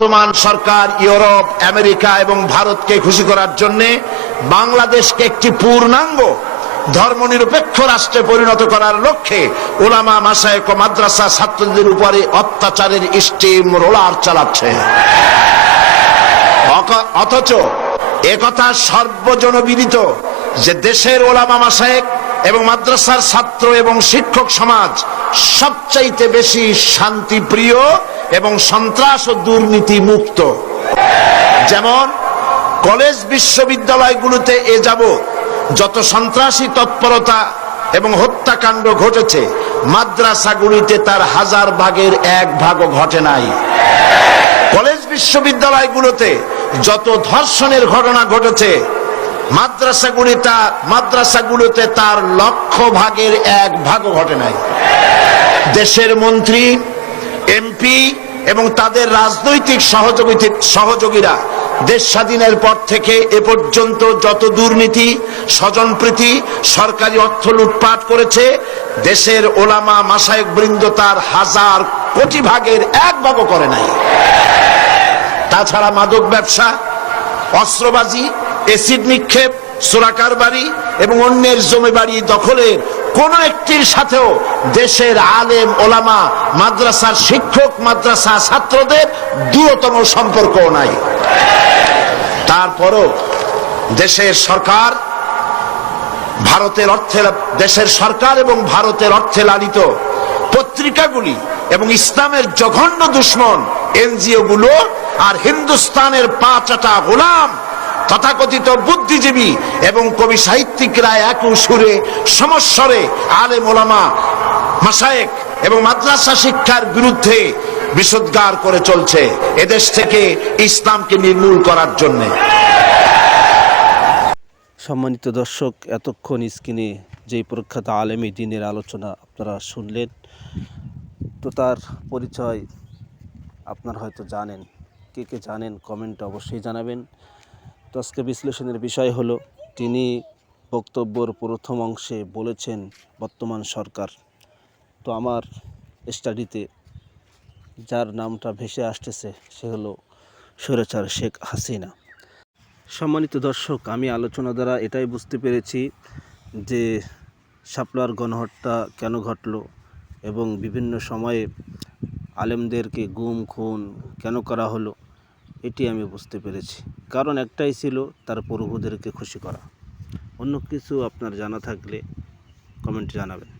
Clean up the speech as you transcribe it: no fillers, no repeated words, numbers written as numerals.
বর্তমান সরকার Europe, America এবং ভারতকে খুশি করার জন্য বাংলাদেশকে একটি পূর্ণাঙ্গ ধর্মনিরপেক্ষ রাষ্ট্রে পরিণত করার লক্ষ্যে উলামা, মাশায়েখ ও মাদ্রাসা ছাত্রদের উপরে অত্যাচারের স্টিম রোলার চালাচ্ছে। অথচ একথা সর্বজনবিদিত যে দেশের উলামা, মাশায়েখ এবং মাদ্রাসার ছাত্র এবং শিক্ষক সমাজ সবচাইতে বেশি শান্তিপ্রিয় এবং সন্ত্রাস ও দুর্নীতি মুক্ত। যেমন কলেজ বিশ্ববিদ্যালয়গুলোতে এ যাবৎ যত সন্ত্রাসী তৎপরতা এবং হত্যাকাণ্ড ঘটেছে, মাদ্রাসাগুলিতে তার 1000 ভাগের 1 ভাগও ঘটে নাই। কলেজ বিশ্ববিদ্যালয়গুলোতে যত ধর্ষণের ঘটনা ঘটেছে, মাদ্রাসাগুলোতে তার 1,00,000 ভাগের 1 ভাগও ঘটে নাই। দেশের মন্ত্রী, এমপি এবং তাদের রাজনৈতিক সহযোগীরা দেশ স্বাধীনের পর থেকে এ পর্যন্ত যত দুর্নীতি, স্বজনপ্রীতি, সরকারি অর্থ লুটপাট করেছে, দেশের ওলামা, মাশায়েখ বৃন্দ তার 1000 কোটি ভাগের 1 ভাগও করে নাই। তাছাড়া মাদক ব্যবসা, অস্ত্রবাজি, এসিড নিক্ষেপ, চোরাকারবারি এবং অন্যের জমি বাড়ি দখলের কোন একটির সাথেও দেশের আলেম, ওলামা, মাদ্রাসার শিক্ষক, মাদ্রাসা ছাত্রদের দূরতম সম্পর্ক নাই। তারপরও দেশের সরকার এবং ভারতের অর্থে লালিত পত্রিকাগুলি এবং ইসলামের জঘন্য দুশ্মন এনজিও গুলো আর হিন্দুস্তানের পাঁচটা গোলাম তথাকথিত বুদ্ধিজীবী এবং কবি সাহিত্যিকরা এক সুরে সমস্বরে আলেম, ওলামা, মাশায়েখ এবং মাদ্রাসা শিক্ষার বিরুদ্ধে বিষোদ্গার করে চলছে এদেশ থেকে ইসলামকে নির্মূল করার জন্য। সম্মানিত দর্শক, এতক্ষণ স্ক্রিনে যেই প্রখ্যাত আলেমী দ্বীনের আলোচনা আপনারা শুনলেন, তো তার পরিচয় আপনারা হয়তো জানেন। কে কে জানেন কমেন্টে অবশ্যই জানাবেন। তো আজকে বিশ্লেষণের বিষয় হলো, তিনি বক্তব্যের প্রথম অংশে বলেছেন বর্তমান সরকার। তো আমার স্টাডিতে যার নামটা ভেসে আসতেছে সে হলো স্বৈরাচার শেখ হাসিনা। সম্মানিত দর্শক, আমি আলোচনা দ্বারা এটাই বুঝতে পেরেছি যে শাপলার গণহত্যা কেন ঘটলো এবং বিভিন্ন সময়ে আলেমদেরকে গুম খুন কেন করা হলো, এটি আমি বুঝতে পেরেছি। কারণ একটাই ছিল, তার প্রভুদেরকে খুশি করা। অন্য কিছু আপনার জানা থাকলে কমেন্টে জানাবেন।